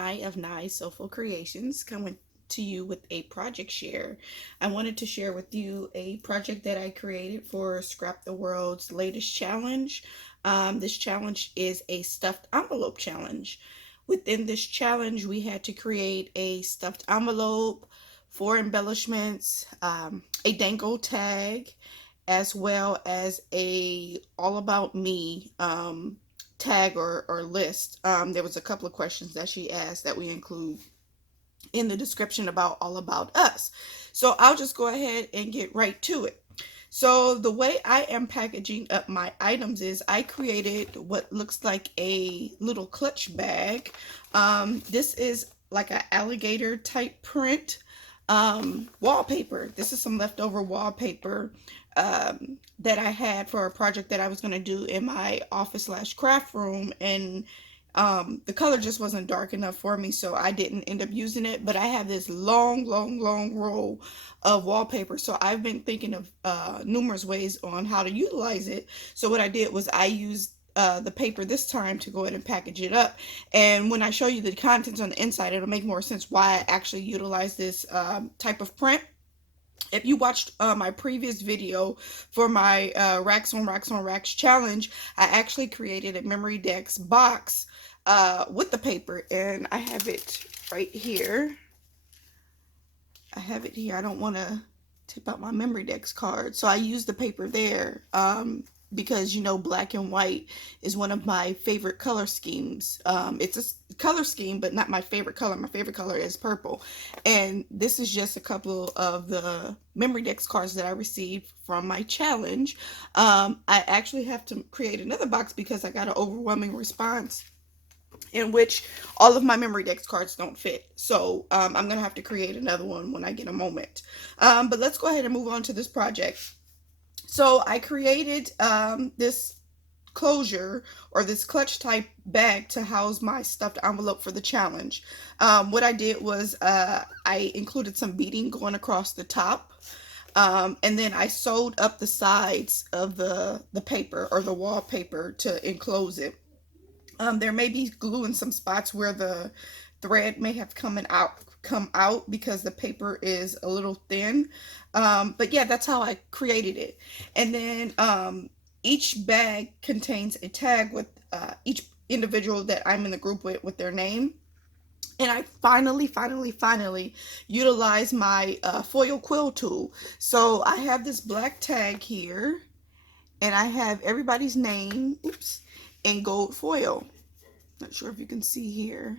Nye of Nye Soulful Creations coming to you with a project share. I wanted to share with you a project that I created for Scrap the World's latest challenge. This challenge is a stuffed envelope challenge. Within this challenge, we had to create a stuffed envelope, four embellishments, a dangle tag, as well as a all about me tag or list. There was a couple of questions that she asked that we include in the description about all about us. So I'll just go ahead and get right to it. So the way I am packaging up my items is I created what looks like a little clutch bag. This is like an alligator type print wallpaper. This is some leftover wallpaper that I had for a project that I was going to do in my office slash craft room, and the color just wasn't dark enough for me, so I didn't end up using it. But I have this long roll of wallpaper, so I've been thinking of numerous ways on how to utilize it. So what I did was I used the paper this time to go ahead and package it up, and when I show you the contents on the inside, it'll make more sense why I actually utilize this type of print. If you watched my previous video for my Racks on Racks on Racks challenge, I actually created a memory decks box with the paper, and I have it right here. I have it here. I don't want to tip out my memory decks card, so I use the paper there because, you know, black and white is one of my favorite color schemes. It's a color scheme, but not my favorite color. My favorite color is purple. And this is just a couple of the memory decks cards that I received from my challenge. I actually have to create another box because I got an overwhelming response in which all of my memory decks cards don't fit. So I'm going to have to create another one when I get a moment. But let's go ahead and move on to this project. So I created this closure or this clutch type bag to house my stuffed envelope for the challenge. What I did was I included some beading going across the top. And then I sewed up the sides of the paper or the wallpaper to enclose it. There may be glue in some spots where the thread may have come out because the paper is a little thin. But yeah, that's how I created it. And then each bag contains a tag with each individual that I'm in the group with their name. And I finally utilized my foil quill tool. So I have this black tag here, and I have everybody's name, oops, in gold foil. Not sure if you can see here.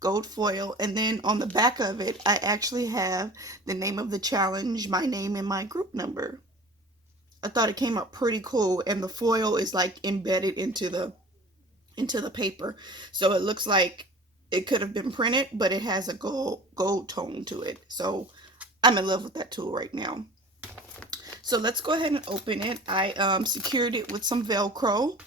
Gold foil, and then on the back of it I actually have the name of the challenge, my name, and my group number. I thought it came out pretty cool, and the foil is like embedded into the paper, so it looks like it could have been printed, but it has a gold tone to it. So I'm in love with that tool right now. So let's go ahead and open it. I secured it with some Velcro.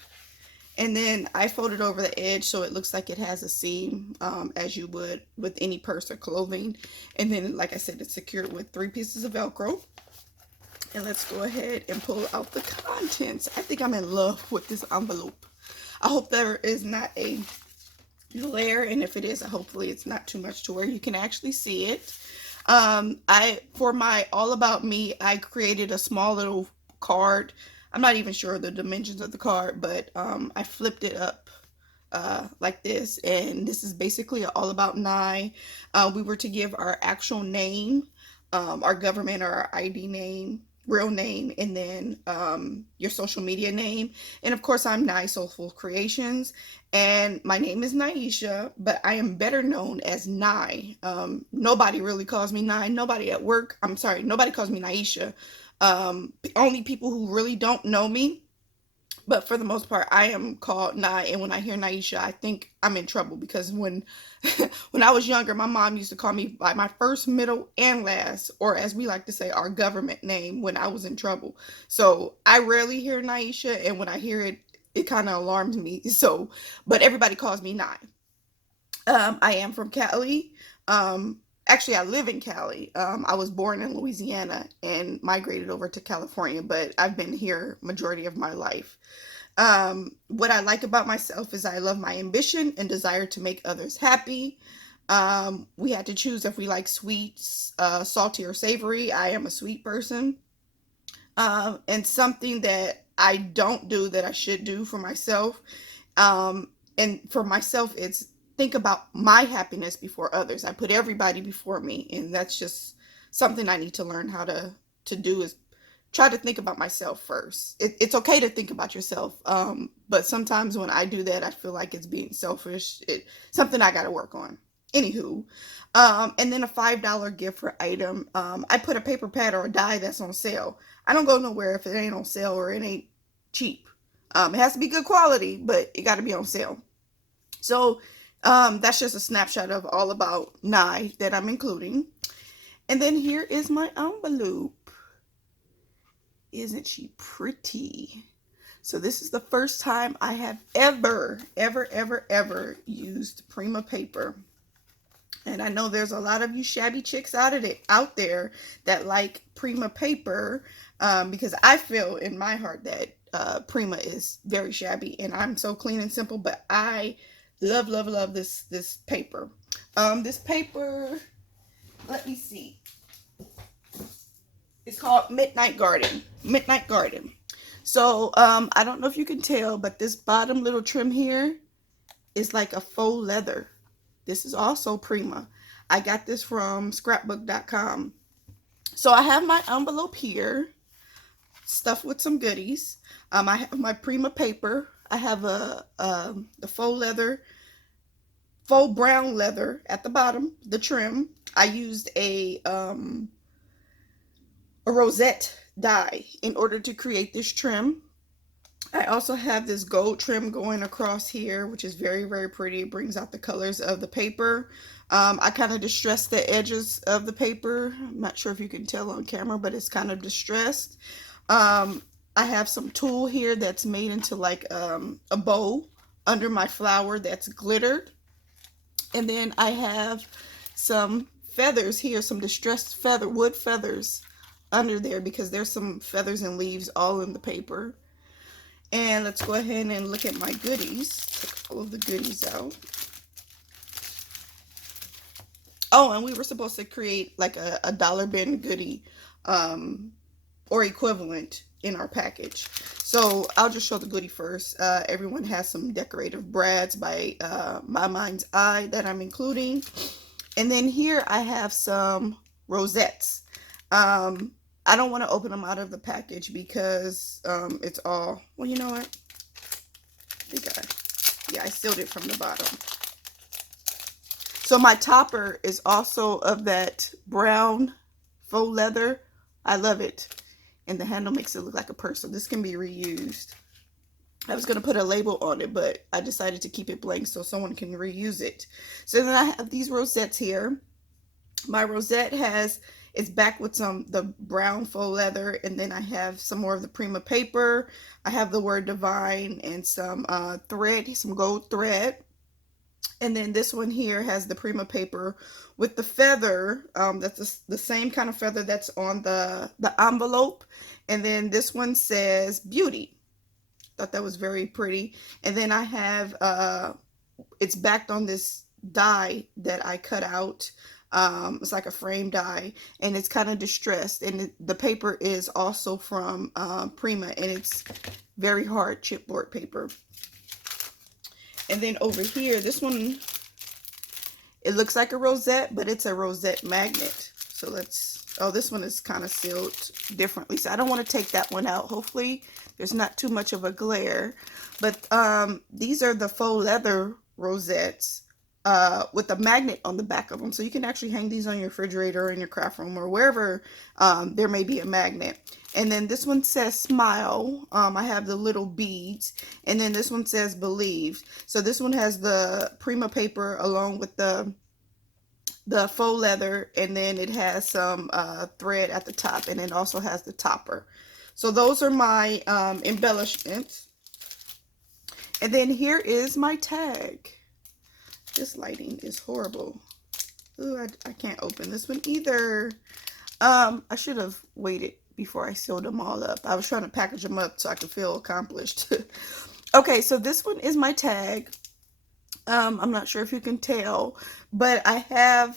And then I folded over the edge so it looks like it has a seam, as you would with any purse or clothing. And then, like I said, it's secured with 3 pieces of Velcro. And let's go ahead and pull out the contents. I think I'm in love with this envelope. I hope there is not a glare, and if it is, hopefully it's not too much to where you can actually see it. For my All About Me, I created a small little card. I'm not even sure the dimensions of the card, but I flipped it up like this, and this is basically all about Nye. We were to give our actual name, our government or our ID name, real name, and then your social media name. And of course, I'm Nye Soulful Creations, and my name is Naisha, but I am better known as Nye. Nobody really calls me Nye. Nobody at work, I'm sorry, nobody calls me Naisha. Only people who really don't know me, but for the most part I am called Nye. And when I hear Naisha, I think I'm in trouble, because when when I was younger, my mom used to call me by my first, middle, and last, or as we like to say, our government name, when I was in trouble. So I rarely hear Naisha, and when I hear it, it kind of alarms me. So, but everybody calls me Nye. I am from Cali. Actually, I live in Cali. I was born in Louisiana and migrated over to California, but I've been here majority of my life. What I like about myself is I love my ambition and desire to make others happy. We had to choose if we like sweets, salty or savory. I am a sweet person. And something that I don't do that I should do for myself. And for myself, it's think about my happiness before others. I put everybody before me, and that's just something I need to learn how to do is try to think about myself first. It's okay to think about yourself, but sometimes when I do that, I feel like it's being selfish. Something I got to work on. Anywho, and then a $5 gift for item. I put a paper pad or a die that's on sale. I don't go nowhere if it ain't on sale or it ain't cheap. It has to be good quality, but it got to be on sale. So that's just a snapshot of all about Nye that I'm including. And then here is my envelope. Isn't she pretty? So this is the first time I have ever used Prima paper. And I know there's a lot of you shabby chicks out there that like Prima paper, because I feel in my heart that Prima is very shabby, and I'm so clean and simple, but I love this paper. This paper, let me see. It's called Midnight Garden. So I don't know if you can tell, but this bottom little trim here is like a faux leather. This is also Prima. I got this from scrapbook.com. So I have my envelope here, stuffed with some goodies. I have my Prima paper. I have the faux brown leather at the bottom, the trim. I used a rosette die in order to create this trim. I also have this gold trim going across here, which is very pretty. It brings out the colors of the paper. I kind of distressed the edges of the paper. I'm not sure if you can tell on camera, but it's kind of distressed. I have some tulle here that's made into like a bow under my flower that's glittered. And then I have some feathers here, some distressed wood feathers under there, because there's some feathers and leaves all in the paper. And let's go ahead and look at my goodies. Take all of the goodies out. Oh, and we were supposed to create like a dollar bin goodie or equivalent in our package. So I'll just show the goodie first. Everyone has some decorative brads by My Mind's Eye that I'm including. And then here I have some rosettes. I don't want to open them out of the package because it's all, well, you know what? I sealed it from the bottom. So my topper is also of that brown faux leather. I love it. And the handle makes it look like a purse, so this can be reused. I was going to put a label on it, but I decided to keep it blank so someone can reuse it. So then I have these rosettes here. My rosette it's back with the brown faux leather, and then I have some more of the Prima paper. I have the word divine and some thread, some gold thread. And then this one here has the Prima paper with the feather. That's the same kind of feather that's on the envelope. And then this one says beauty. Thought that was very pretty. And then I have it's backed on this die that I cut out. It's like a frame die, and it's kind of distressed, and the paper is also from Prima, and it's very hard chipboard paper. And then over here, this one, it looks like a rosette, but it's a rosette magnet. So this one is kind of sealed differently, so I don't want to take that one out. Hopefully there's not too much of a glare. But these are the faux leather rosettes with a magnet on the back of them, so you can actually hang these on your refrigerator or in your craft room or wherever there may be a magnet. And then this one says smile. I have the little beads, and then this one says believe. So this one has the Prima paper along with the faux leather, and then it has some thread at the top, and it also has the topper. So those are my embellishments. And then here is my tag. This lighting is horrible. Ooh, I can't open this one either. I should have waited before I sewed them all up. I was trying to package them up so I could feel accomplished. Okay, so this one is my tag. I'm not sure if you can tell, but I have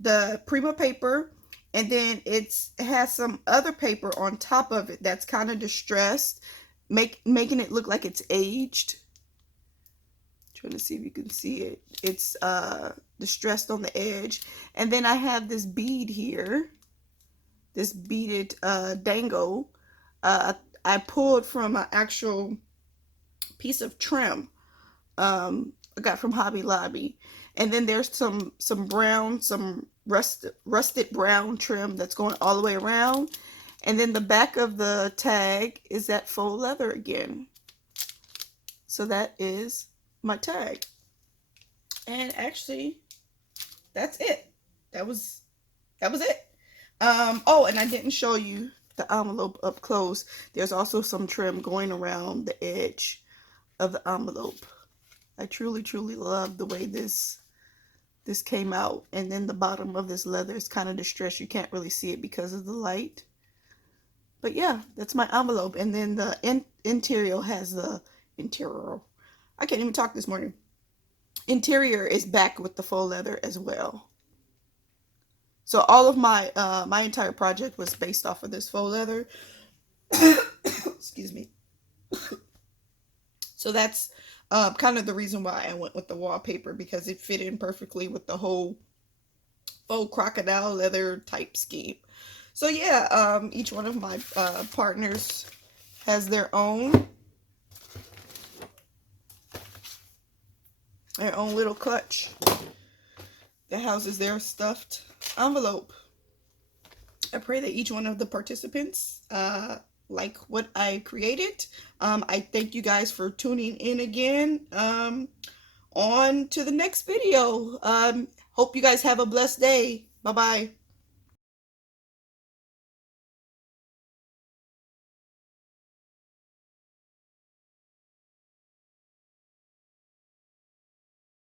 the Prima paper, and then it has some other paper on top of it that's kind of distressed, making it look like it's aged. Trying to see if you can see it. It's distressed on the edge. And then I have this bead here, this beaded dangle. I pulled from an actual piece of trim I got from Hobby Lobby. And then there's some brown, some rusted brown trim that's going all the way around. And then the back of the tag is that faux leather again. So that is my tag. And actually, that's it. That was it. Oh, and I didn't show you the envelope up close. There's also some trim going around the edge of the envelope. I truly love the way this came out. And then the bottom of this leather is kind of distressed. You can't really see it because of the light. But yeah, that's my envelope. And then the interior has the interior. I can't even talk this morning. Interior is back with the faux leather as well. So all of my my entire project was based off of this faux leather. Excuse me. So that's kind of the reason why I went with the wallpaper, because it fit in perfectly with the whole faux crocodile leather type scheme. So yeah, each one of my partners has their own little clutch that houses their stuffed envelope. I pray that each one of the participants like what I created. I thank you guys for tuning in again. On to the next video. Hope you guys have a blessed day. Bye bye.